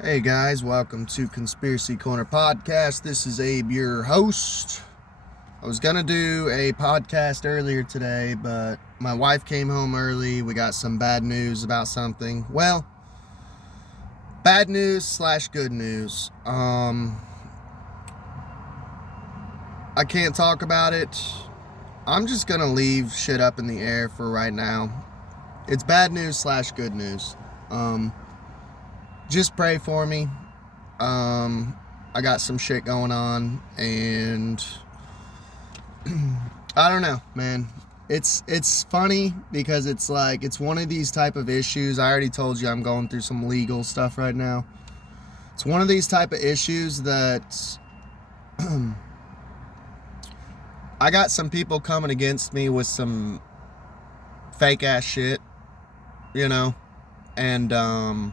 Hey guys, welcome to Conspiracy Corner Podcast. This is Abe, your host. I was gonna do a podcast earlier today, but my wife came home early. We got some bad news about something. Well, bad news slash good news. I can't talk about it. I'm just gonna leave shit up in the air for right now. It's bad news slash good news. Just pray for me. I got some shit going on, and I don't know, man. It's funny because it's like it's one of these type of issues. I already told you I'm going through some legal stuff right now. It's one of these type of issues that I got some people coming against me with some fake ass shit, and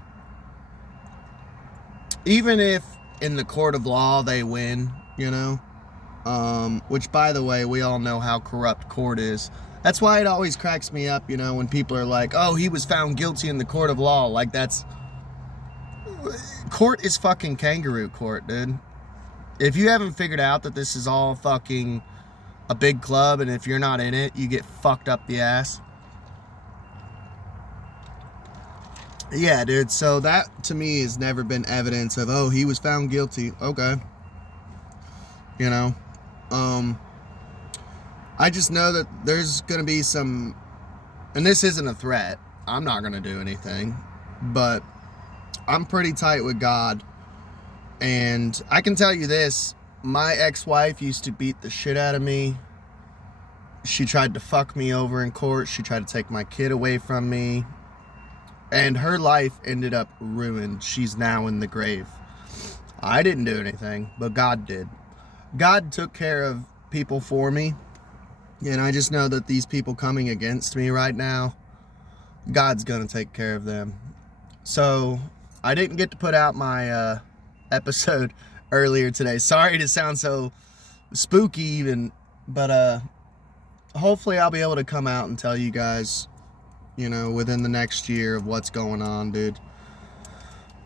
even if in the court of law they win, which, by the way, we all know how corrupt court is. That's why it always cracks me up, when people are like, oh, he was found guilty in the court of law. Like, court is fucking kangaroo court, dude. If you haven't figured out that this is all fucking a big club, and if you're not in it, you get fucked up the ass. Yeah, dude, so that to me has never been evidence of, oh, he was found guilty. Okay. I just know that there's going to be some, and this isn't a threat. I'm not going to do anything, but I'm pretty tight with God. And I can tell you this, my ex-wife used to beat the shit out of me. She tried to fuck me over in court. She tried to take my kid away from me. And her life ended up ruined. She's now in the grave. I didn't do anything, but God did. God took care of people for me. And I just know that these people coming against me right now, God's going to take care of them. So I didn't get to put out my episode earlier today. Sorry to sound so spooky even, but hopefully I'll be able to come out and tell you guys, within the next year of what's going on, dude.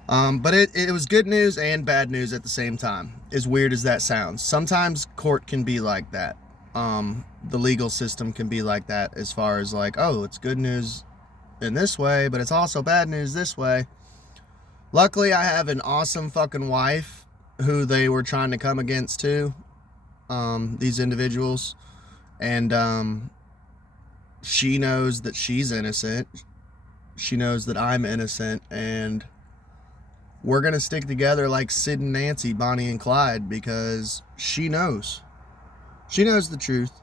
But it was good news and bad news at the same time, as weird as that sounds. Sometimes court can be like that. The legal system can be like that as far as like, oh, it's good news in this way, but it's also bad news this way. Luckily, I have an awesome fucking wife who they were trying to come against too, these individuals. And, she knows that she's innocent. She knows that I'm innocent. And we're going to stick together like Sid and Nancy, Bonnie and Clyde, because she knows. She knows the truth.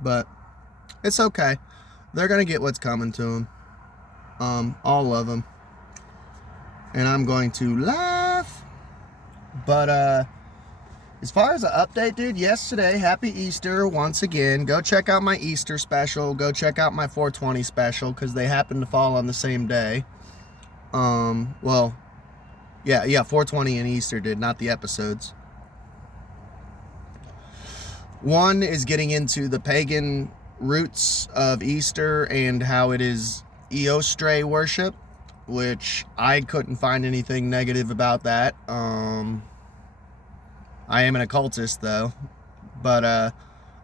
But it's okay. They're going to get what's coming to them. All of them. And I'm going to laugh. But, as far as an update, dude, yesterday, happy Easter once again. Go check out my Easter special. Go check out my 420 special, because they happen to fall on the same day. Well, yeah, 420 and Easter did, not the episodes. One is getting into the pagan roots of Easter and how it is Eostre worship, which I couldn't find anything negative about that. I am an occultist, though. But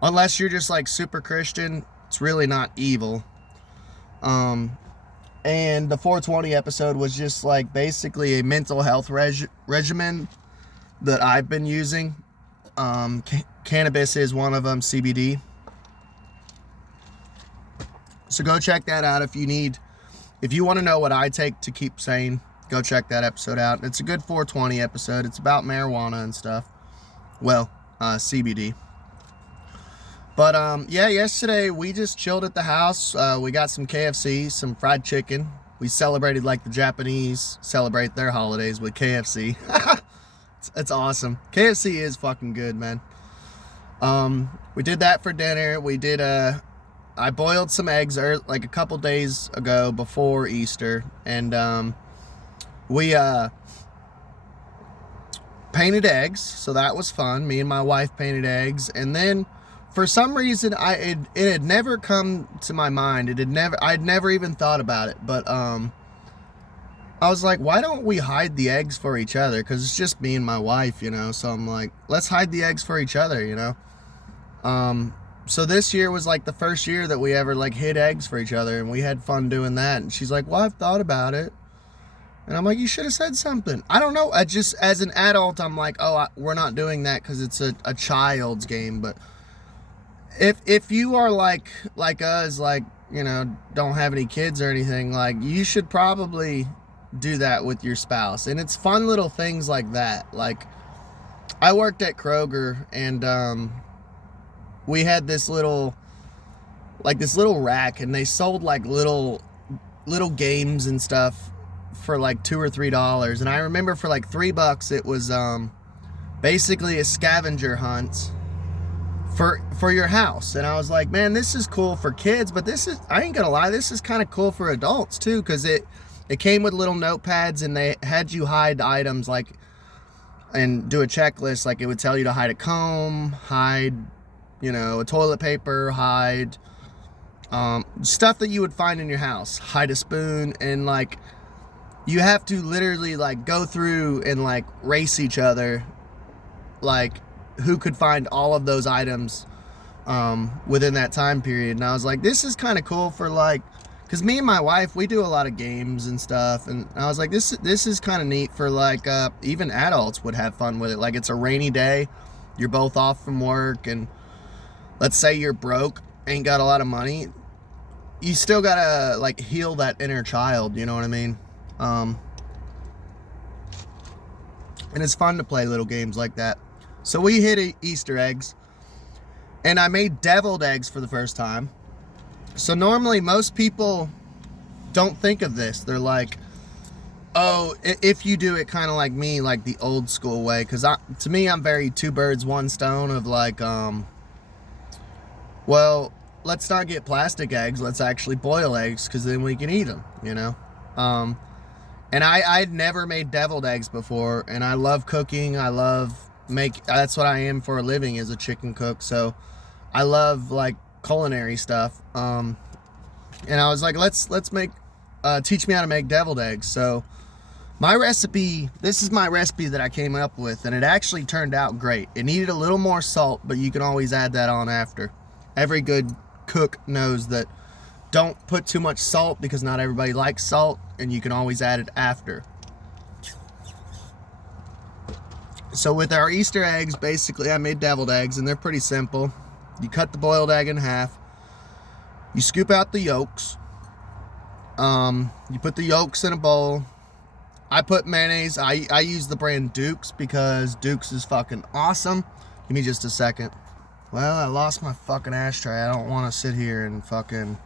unless you're just like super Christian, it's really not evil. And the 420 episode was just like basically a mental health regimen that I've been using. Cannabis is one of them, CBD. So go check that out if you want to know what I take to keep sane. Go check that episode out. It's a good 420 episode. It's about marijuana and stuff. Well, CBD. But, yeah, yesterday we just chilled at the house. We got some KFC, some fried chicken. We celebrated like the Japanese celebrate their holidays with KFC. It's awesome. KFC is fucking good, man. We did that for dinner. We did, I boiled some eggs like a couple days ago before Easter. And, we, painted eggs, so that was fun. Me and my wife painted eggs, and then for some reason it had never come to my mind. I'd never even thought about it, but I was like, why don't we hide the eggs for each other? Because it's just me and my wife, you know. So I'm like, let's hide the eggs for each other, you know. So this year was like the first year that we ever like hid eggs for each other, and we had fun doing that. And she's like, well, I've thought about it. And I'm like, you should have said something. I don't know. I just, as an adult, I'm like, oh, we're not doing that because it's a child's game. But if you are like us, like, you know, don't have any kids or anything, like, you should probably do that with your spouse. And it's fun little things like that. Like, I worked at Kroger, and we had this little rack, and they sold like little games and stuff for like $2 or $3. And I remember for like $3 it was basically a scavenger hunt for your house. And I was like, man, this is cool for kids, but this is, I ain't gonna lie, this is kind of cool for adults too, because it came with little notepads, and they had you hide items, like, and do a checklist. Like, it would tell you to hide a comb, hide, you know, a toilet paper, hide stuff that you would find in your house, hide a spoon. And like, you have to literally like go through and like race each other, like who could find all of those items within that time period. And I was like, this is kind of cool for like, because me and my wife, we do a lot of games and stuff, and I was like, this is kind of neat for like even adults would have fun with it. Like, it's a rainy day, you're both off from work, and let's say you're broke, ain't got a lot of money, you still gotta like heal that inner child, you know what I mean? And it's fun to play little games like that. So we hid Easter eggs, and I made deviled eggs for the first time. So normally most people don't think of this. They're like, oh, if you do it kind of like me, like the old school way, because to me, I'm very two birds, one stone of like, well, let's not get plastic eggs. Let's actually boil eggs, because then we can eat them, you know? And I'd never made deviled eggs before, and I love cooking. I love that's what I am for a living, is a chicken cook. So I love like culinary stuff. And I was like, let's make, teach me how to make deviled eggs. So this is my recipe that I came up with, and it actually turned out great. It needed a little more salt, but you can always add that on after. Every good cook knows that don't put too much salt, because not everybody likes salt, and you can always add it after. So with our Easter eggs, basically I made deviled eggs, and they're pretty simple. You cut the boiled egg in half. You scoop out the yolks. You put the yolks in a bowl. I put mayonnaise. I use the brand Duke's, because Duke's is fucking awesome. Give me just a second. Well, I lost my fucking ashtray. I don't want to sit here and fucking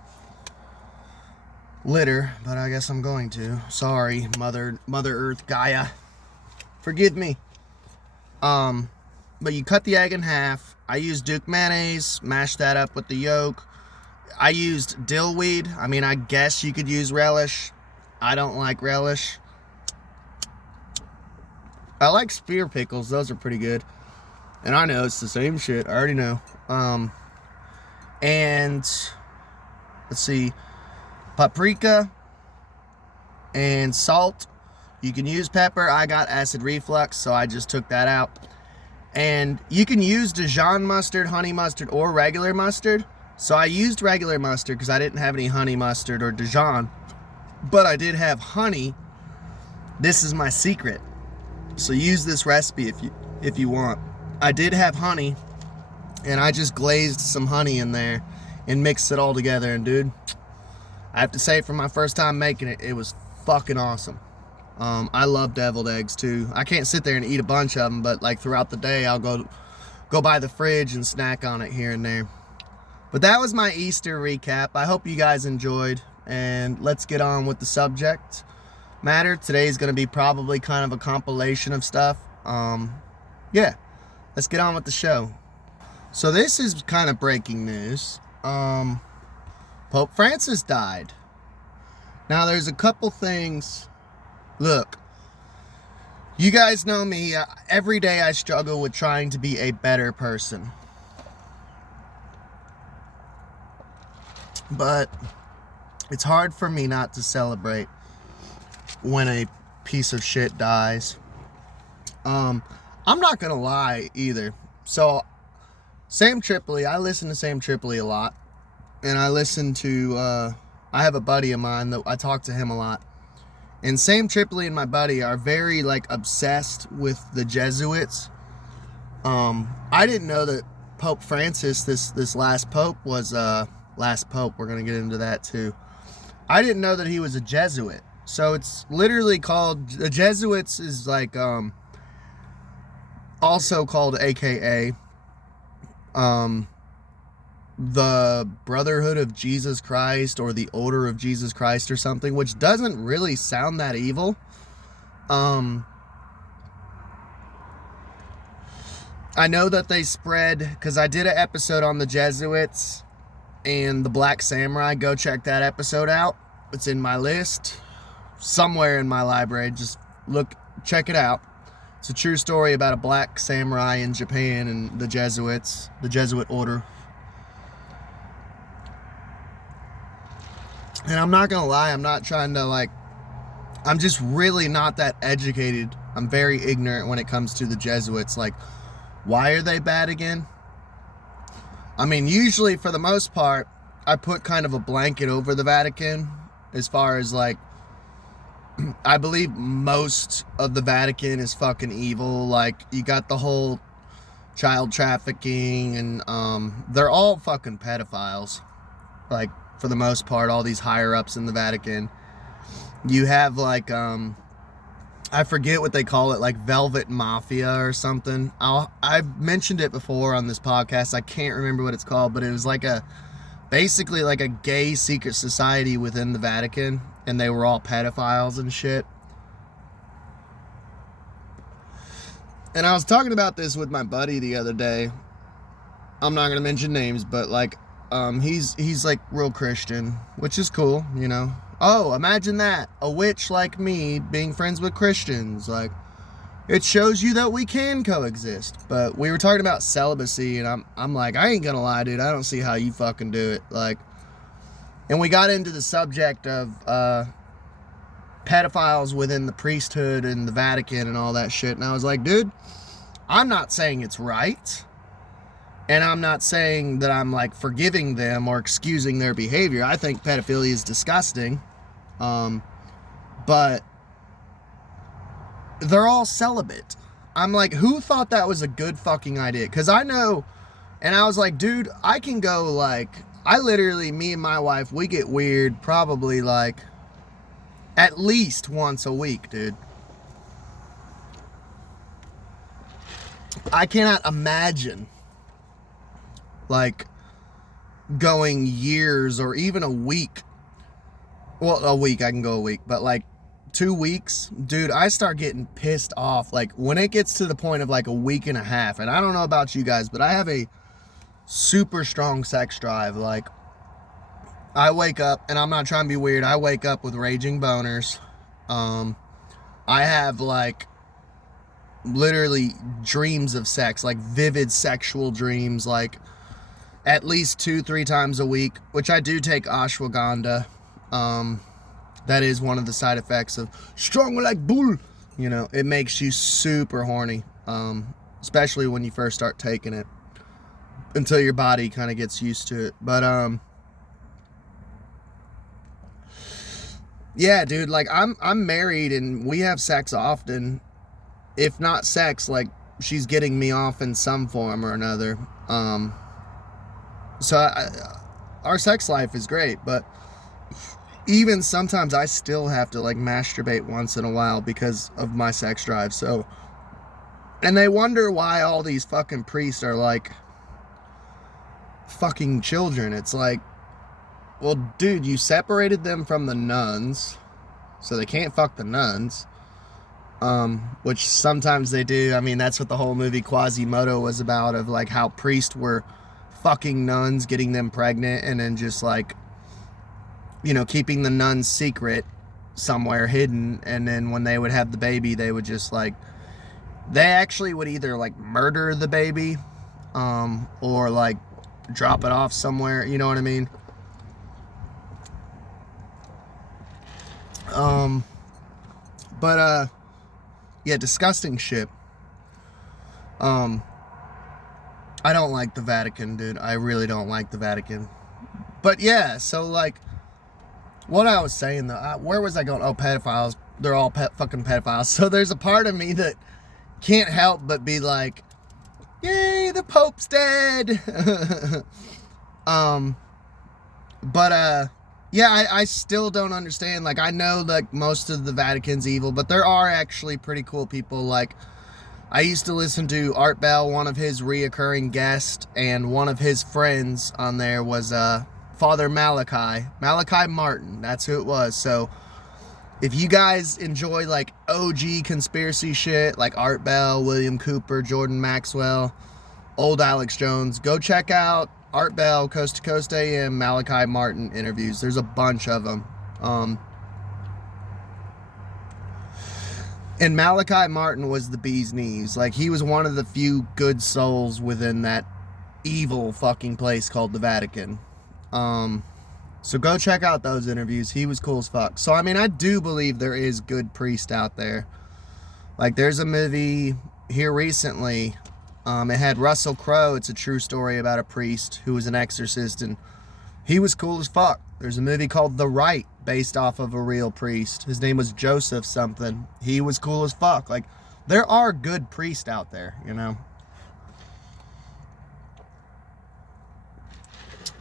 litter, but I guess I'm going to. Sorry, Mother Earth Gaia. Forgive me. But you cut the egg in half. I used Duke mayonnaise, mashed that up with the yolk. I used dillweed. I mean, I guess you could use relish. I don't like relish. I like spear pickles. Those are pretty good. And I know it's the same shit. I already know. And let's see. Paprika and salt. You can use pepper. I got acid reflux, so I just took that out. And you can use Dijon mustard, honey mustard, or regular mustard. So I used regular mustard because I didn't have any honey mustard or Dijon. But I did have honey. This is my secret. So use this recipe if you want. I did have honey, and I just glazed some honey in there and mixed it all together. And dude, I have to say, for my first time making it, it was fucking awesome. I love deviled eggs too. I can't sit there and eat a bunch of them, but like throughout the day, I'll go by the fridge and snack on it here and there. But that was my Easter recap. I hope you guys enjoyed, and let's get on with the subject matter. Today's going to be probably kind of a compilation of stuff. Yeah, let's get on with the show. So this is kind of breaking news. Pope Francis died. Now there's a couple things. Look, you guys know me. Every day I struggle with trying to be a better person. But it's hard for me not to celebrate when a piece of shit dies. I'm not gonna lie either. So Sam Tripoli, I listen to Sam Tripoli a lot, and I listen to I have a buddy of mine that I talk to him a lot, and Sam Tripoli and my buddy are very like obsessed with the Jesuits. I didn't know that Pope Francis, this last pope, was last pope. We're gonna get into that too. I didn't know that he was a Jesuit. So it's literally called, the Jesuits is like also called AKA the Brotherhood of Jesus Christ, or the Order of Jesus Christ, or something, which doesn't really sound that evil. I know that they spread, because I did an episode on the Jesuits and the Black Samurai. Go check that episode out. It's in my list somewhere in my library. Just check it out. It's a true story about a black samurai in Japan and the Jesuits, the Jesuit order. And I'm not gonna lie, I'm not trying to like, I'm just really not that educated. I'm very ignorant when it comes to the Jesuits. Like, why are they bad again? I mean, usually for the most part, I put kind of a blanket over the Vatican as far as like, I believe most of the Vatican is fucking evil. Like, you got the whole child trafficking, and they're all fucking pedophiles. Like, for the most part, all these higher ups in the Vatican. You have like, I forget what they call it, like Velvet Mafia or something. I've mentioned it before on this podcast. I can't remember what it's called, but it was like basically like a gay secret society within the Vatican, and they were all pedophiles and shit. And I was talking about this with my buddy the other day. I'm not gonna mention names, but like, he's like real Christian, which is cool, you know. Oh, imagine that, a witch like me being friends with Christians. Like, it shows you that we can coexist. But we were talking about celibacy, and I'm like, I ain't gonna lie, dude, I don't see how you fucking do it. Like, and we got into the subject of pedophiles within the priesthood and the Vatican and all that shit, and I was like, dude, I'm not saying it's right, and I'm not saying that I'm like forgiving them or excusing their behavior. I think pedophilia is disgusting. But they're all celibate. I'm like, who thought that was a good fucking idea? Because I know, and I was like, dude, I can go like, I literally, me and my wife, we get weird probably like at least once a week, dude. I cannot imagine like going years or even a week. Well, a week, I can go a week, but like 2 weeks, dude, I start getting pissed off. Like, when it gets to the point of like a week and a half, and I don't know about you guys, but I have a super strong sex drive. Like, I wake up, and I'm not trying to be weird, I wake up with raging boners. I have like literally dreams of sex, like vivid sexual dreams, like at least 2-3 times a week, which I do take ashwagandha. That is one of the side effects of strong like bull. You know, it makes you super horny, especially when you first start taking it, until your body kind of gets used to it. But yeah, dude, like I'm married and we have sex often. If not sex, like she's getting me off in some form or another. So our sex life is great, but even sometimes I still have to like masturbate once in a while because of my sex drive. So, and they wonder why all these fucking priests are like fucking children. It's like, well, dude, you separated them from the nuns, so they can't fuck the nuns. Which sometimes they do. I mean, that's what the whole movie Quasimodo was about, of like how priests were fucking nuns, getting them pregnant, and then just like, you know, keeping the nuns secret somewhere hidden, and then when they would have the baby, they would just like, they actually would either like murder the baby, or like drop it off somewhere, you know what I mean? But, yeah, disgusting shit. I don't like the Vatican, dude. I really don't like the Vatican. But, yeah, so, like, what I was saying, though, where was I going? Oh, pedophiles. They're all fucking pedophiles. So there's a part of me that can't help but be like, yay, the Pope's dead. Yeah, I still don't understand. Like, I know, like, most of the Vatican's evil, but there are actually pretty cool people. Like, I used to listen to Art Bell, one of his reoccurring guests, and one of his friends on there was Father Malachi Martin. That's who it was. So if you guys enjoy, like, OG conspiracy shit, like Art Bell, William Cooper, Jordan Maxwell, old Alex Jones, go check out Art Bell, Coast to Coast AM, Malachi Martin interviews. There's a bunch of them. And Malachi Martin was the bee's knees. Like, he was one of the few good souls within that evil fucking place called the Vatican. So go check out those interviews. He was cool as fuck. So, I mean, I do believe there is good priest out there. Like, there's a movie here recently. It had Russell Crowe. It's a true story about a priest who was an exorcist, and he was cool as fuck. There's a movie called R.I.P. based off of a real priest. His name was Joseph something. He was cool as fuck. Like, there are good priests out there, you know?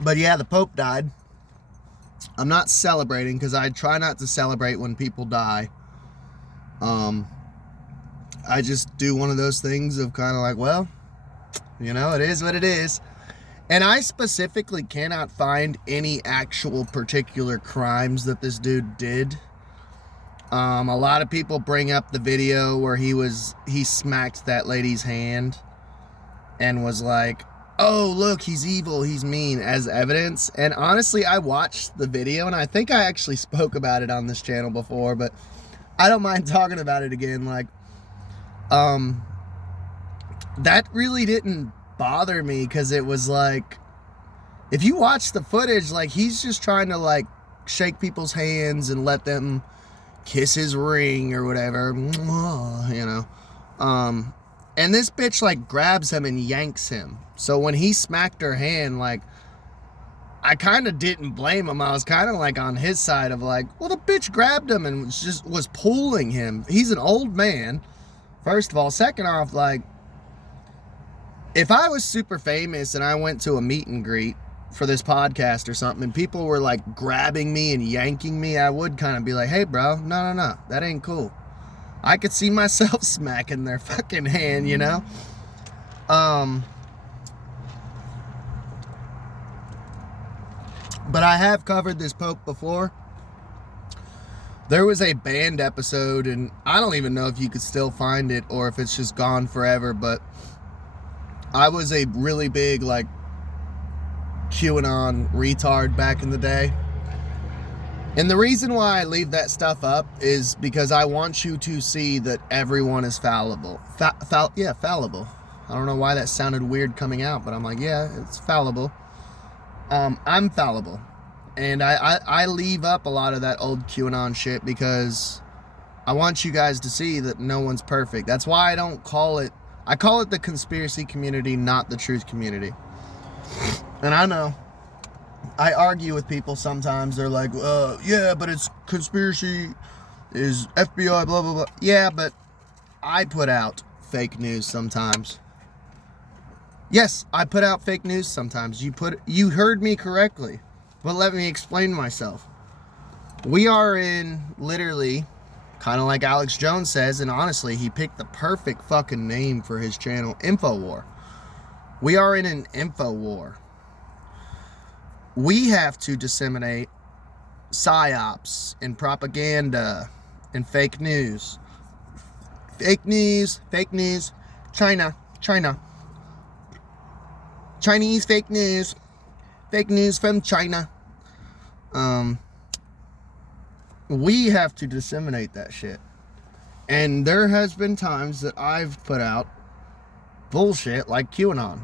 But yeah, the Pope died. I'm not celebrating because I try not to celebrate when people die. I just do one of those things of kind of like, well, you know, it is what it is. And I specifically cannot find any actual particular crimes that this dude did. A lot of people bring up the video where he smacked that lady's hand and was like, oh, look, he's evil, he's mean, as evidence. And honestly, I watched the video, and I think I actually spoke about it on this channel before, but I don't mind talking about it again. Like, that really didn't bother me, because it was like, if you watch the footage, like, he's just trying to, like, shake people's hands and let them kiss his ring or whatever, you know. And this bitch, like, grabs him and yanks him. So when he smacked her hand, like, I kind of didn't blame him. I was kind of, like, on his side of, like, well, the bitch grabbed him and was pulling him. He's an old man, first of all. Second off, like, if I was super famous and I went to a meet and greet for this podcast or something and people were, like, grabbing me and yanking me, I would kind of be like, hey, bro, no, that ain't cool. I could see myself smacking their fucking hand, you know? But I have covered this Pope before. There was a banned episode, and I don't even know if you could still find it or if it's just gone forever, but I was a really big, like, QAnon retard back in the day. And the reason why I leave that stuff up is because I want you to see that everyone is fallible. Fallible. I don't know why that sounded weird coming out, but I'm like, yeah, it's fallible. I'm fallible. And I leave up a lot of that old QAnon shit because I want you guys to see that no one's perfect. That's why I don't call it... I call it the conspiracy community, not the truth community. And I know, I argue with people sometimes. They're like, yeah, but it's conspiracy, is FBI, blah, blah, blah. Yeah, but I put out fake news sometimes. Yes, I put out fake news sometimes. You heard me correctly. But let me explain myself. We are in, literally, kind of like Alex Jones says, and honestly, he picked the perfect fucking name for his channel, InfoWar. We are in an info war. We have to disseminate psyops and propaganda and fake news. Fake news. China. Chinese fake news. Fake news from China. We have to disseminate that shit. And there has been times that I've put out bullshit like QAnon.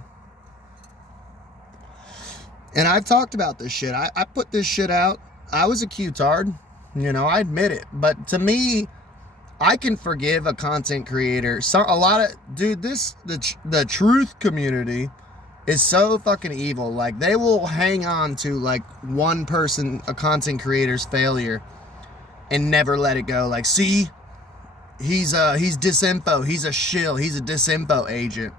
And I've talked about this shit. I put this shit out. I was a Q-tard. You know, I admit it. But to me, I can forgive a content creator. The truth community is so fucking evil. Like, they will hang on to like one person, a content creator's failure, and never let it go. Like, see, he's disinfo, he's a shill, he's a disinfo agent.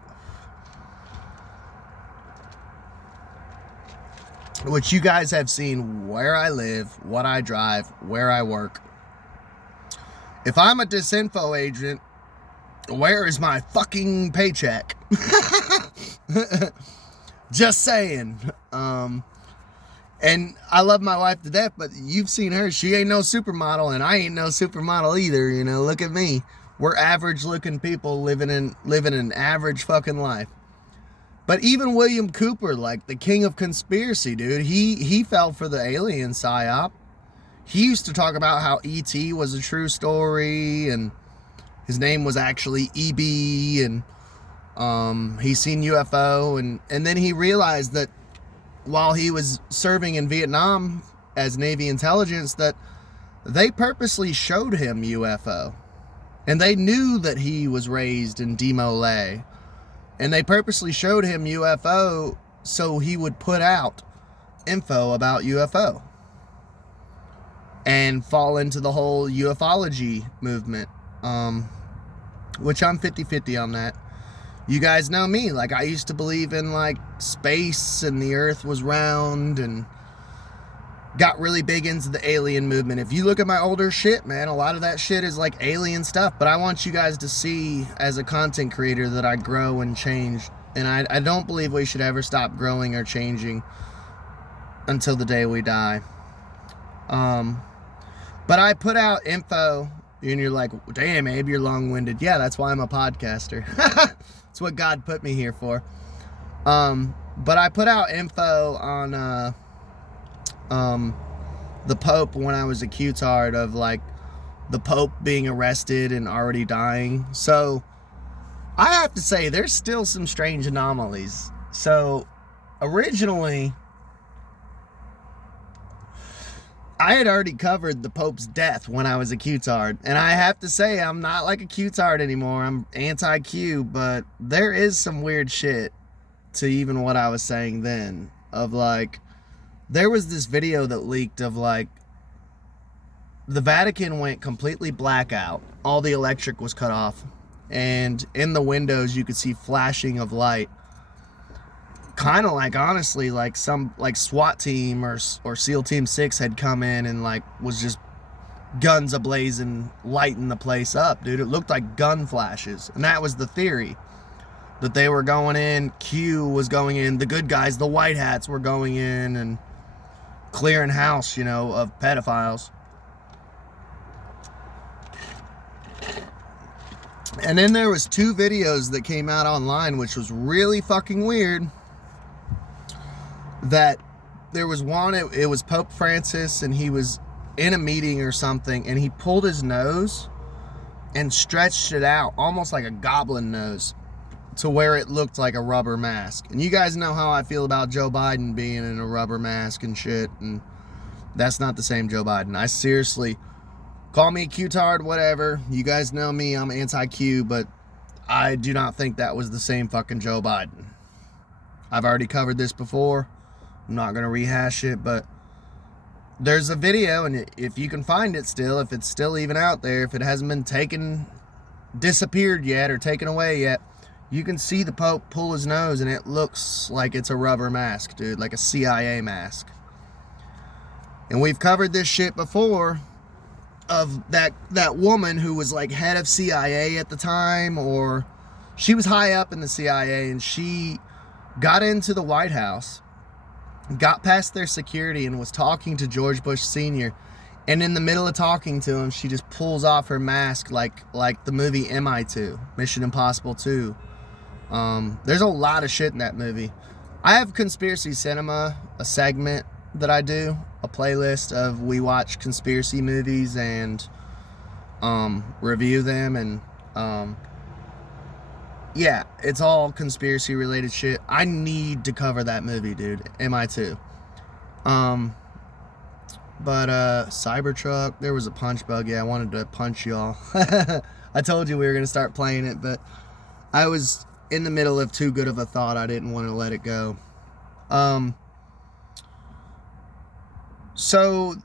Which you guys have seen where I live, what I drive, where I work. If I'm a disinfo agent, where is my fucking paycheck? Just saying. And I love my wife to death, but you've seen her. She ain't no supermodel, and I ain't no supermodel either. You know, look at me. We're average-looking people living an average fucking life. But even William Cooper, like the king of conspiracy, dude, he fell for the alien psyop. He used to talk about how E.T. was a true story, and his name was actually E.B., and he's seen UFO, and then he realized that while he was serving in Vietnam as Navy intelligence, that they purposely showed him UFO. And they knew that he was raised in Demolay. And they purposely showed him UFO so he would put out info about UFO. And fall into the whole ufology movement. Which I'm 50-50 on that. You guys know me. Like, I used to believe in, like, space and the earth was round, and got really big into the alien movement. If you look at my older shit, man, a lot of that shit is, like, alien stuff. But I want you guys to see, as a content creator, that I grow and change. And I don't believe we should ever stop growing or changing until the day we die. But I put out info, and you're like, damn, Abe, you're long-winded. Yeah, that's why I'm a podcaster. That's what God put me here for. But I put out info on the Pope when I was a Q-tard, of like the Pope being arrested and already dying. So I have to say, there's still some strange anomalies. So originally, I had already covered the Pope's death when I was a Q-tard. And I have to say, I'm not like a Q-tard anymore. I'm anti-Q, but there is some weird shit to even what I was saying then. Of like, there was this video that leaked of like, the Vatican went completely blackout. All the electric was cut off. And in the windows, you could see flashing of light. Kind of like, honestly, like some like SWAT team or SEAL Team 6 had come in and like was just guns ablazing, lighting the place up, dude. It looked like gun flashes. And that was the theory, that they were going in, Q was going in, the good guys, the white hats were going in and clearing house, you know, of pedophiles. And then there was 2 videos that came out online, which was really fucking weird. That there was one, it was Pope Francis, and he was in a meeting or something, and he pulled his nose and stretched it out, almost like a goblin nose, to where it looked like a rubber mask. And you guys know how I feel about Joe Biden being in a rubber mask and shit, and that's not the same Joe Biden. I seriously, call me Q-tard, whatever. You guys know me, I'm anti-Q, but I do not think that was the same fucking Joe Biden. I've already covered this before. I'm not going to rehash it, but there's a video, and if you can find it still, if it's still even out there, if it hasn't been disappeared yet or taken away yet, you can see the Pope pull his nose, and it looks like it's a rubber mask, dude, like a CIA mask. And we've covered this shit before, of that woman who was like head of CIA at the time, or she was high up in the CIA, and she got into the White House, got past their security, and was talking to George Bush Sr. And in the middle of talking to him, she just pulls off her mask like the movie MI2, Mission Impossible 2. There's a lot of shit in that movie. I have Conspiracy Cinema, a segment that I do, a playlist of we watch conspiracy movies and review them, and yeah, it's all conspiracy related shit. I need to cover that movie, dude. MI2. But Cybertruck, there was a punch bug. Yeah, I wanted to punch y'all. I told you we were going to start playing it, but I was in the middle of too good of a thought. I didn't want to let it go. So,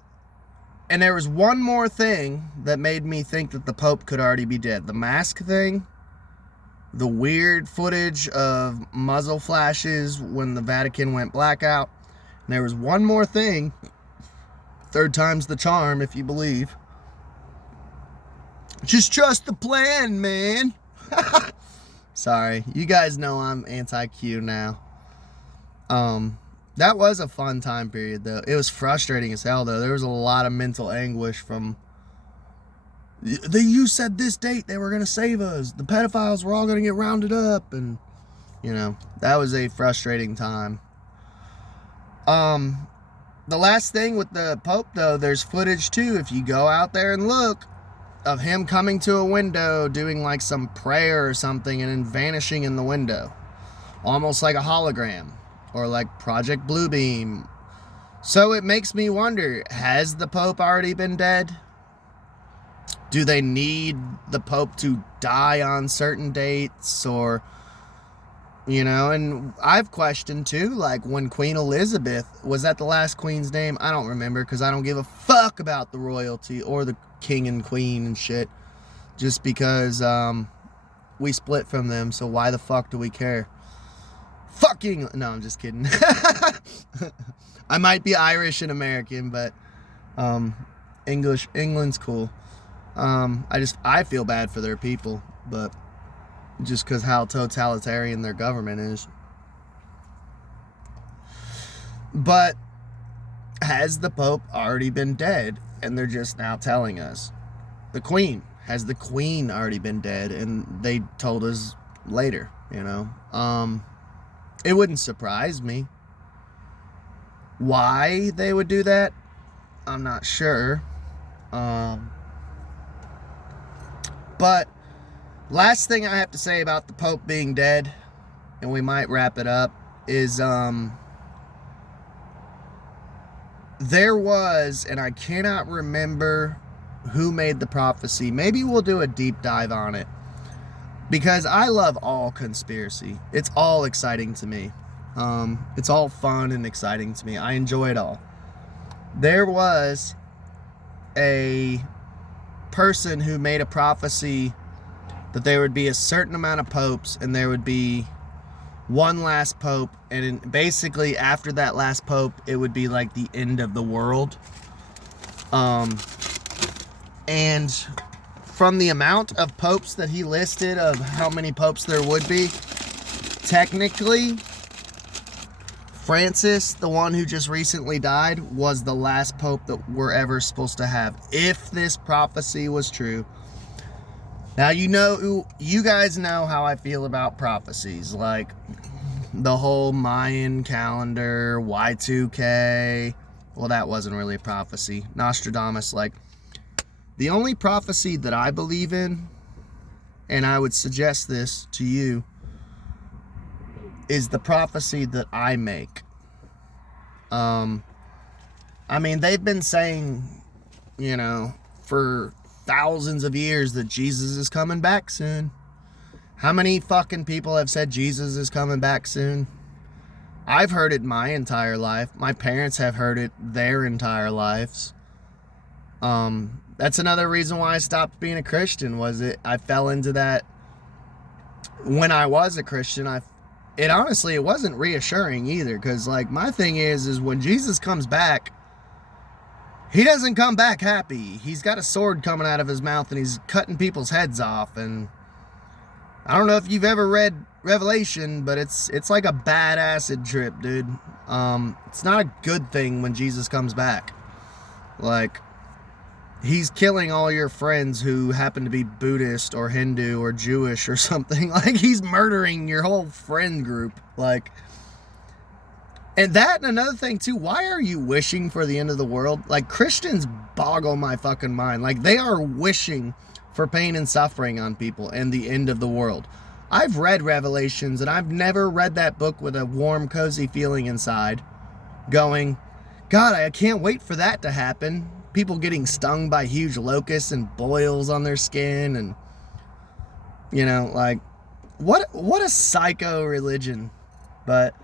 and there was one more thing that made me think that the Pope could already be dead. The mask thing, the weird footage of muzzle flashes when the Vatican went blackout. And there was one more thing. Third time's the charm, if you believe. Just trust the plan, man. Sorry, you guys know I'm anti-Q now. That was a fun time period, though. It was frustrating as hell, though. There was a lot of mental anguish from... You said this date they were going to save us. The pedophiles were all going to get rounded up. And, you know, that was a frustrating time. The last thing with the Pope, though, there's footage, too, if you go out there and look, of him coming to a window, doing, like, some prayer or something, and then vanishing in the window. Almost like a hologram. Or like Project Bluebeam. So it makes me wonder, has the Pope already been dead? Do they need the Pope to die on certain dates? Or, you know, and I've questioned too, like when Queen Elizabeth, was that the last queen's name? I don't remember, because I don't give a fuck about the royalty or the king and queen and shit. Just because we split from them, so why the fuck do we care? Fucking... No, I'm just kidding. I might be Irish and American, but England's cool. I feel bad for their people, but just because how totalitarian their government is. But has the Pope already been dead, and they're just now telling us? The Queen. Has the Queen already been dead, and they told us later, you know? It wouldn't surprise me. Why they would do that, I'm not sure. But last thing I have to say about the Pope being dead, and we might wrap it up, is there was, and I cannot remember who made the prophecy. Maybe we'll do a deep dive on it. Because I love all conspiracy. It's all exciting to me. It's all fun and exciting to me. I enjoy it all. There was a person who made a prophecy that there would be a certain amount of popes and there would be one last pope. And basically after that last pope, it would be like the end of the world. And... from the amount of popes that he listed, of how many popes there would be, technically, Francis, the one who just recently died, was the last pope that we're ever supposed to have, if this prophecy was true. Now, you guys know how I feel about prophecies, like the whole Mayan calendar, Y2K. Well, that wasn't really a prophecy. Nostradamus, like... The only prophecy that I believe in, and I would suggest this to you, is the prophecy that I make. I mean, they've been saying, you know, for thousands of years that Jesus is coming back soon. How many fucking people have said Jesus is coming back soon? I've heard it my entire life. My parents have heard it their entire lives. That's another reason why I stopped being a Christian, I fell into that when I was a Christian. It honestly, it wasn't reassuring either, because like my thing is when Jesus comes back, he doesn't come back happy. He's got a sword coming out of his mouth and he's cutting people's heads off. And I don't know if you've ever read Revelation, but it's like a bad acid trip, dude. It's not a good thing when Jesus comes back. Like, he's killing all your friends who happen to be Buddhist or Hindu or Jewish or something. Like, he's murdering your whole friend group. Like, and that and another thing too, why are you wishing for the end of the world? Like, Christians boggle my fucking mind. Like, they are wishing for pain and suffering on people and the end of the world. I've read Revelations and I've never read that book with a warm, cozy feeling inside going, God, I can't wait for that to happen. People getting stung by huge locusts and boils on their skin, and like, what a psycho religion. But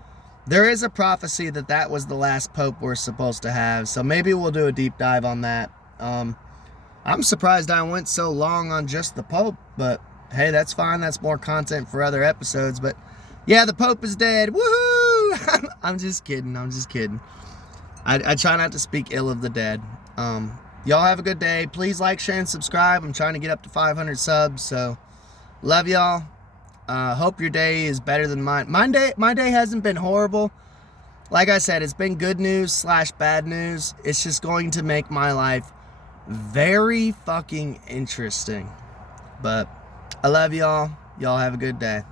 there is a prophecy that was the last pope we're supposed to have, so maybe we'll do a deep dive on that. I'm surprised I went so long on just the pope, but hey, that's fine. That's more content for other episodes. But yeah, the pope is dead. Woohoo! I'm just kidding. I try not to speak ill of the dead. Y'all have a good day. Please like, share, and subscribe. I'm trying to get up to 500 subs, so love y'all. Hope your day is better than mine. My day hasn't been horrible. Like I said, it's been good news / bad news. It's just going to make my life very fucking interesting. But I love y'all. Y'all have a good day.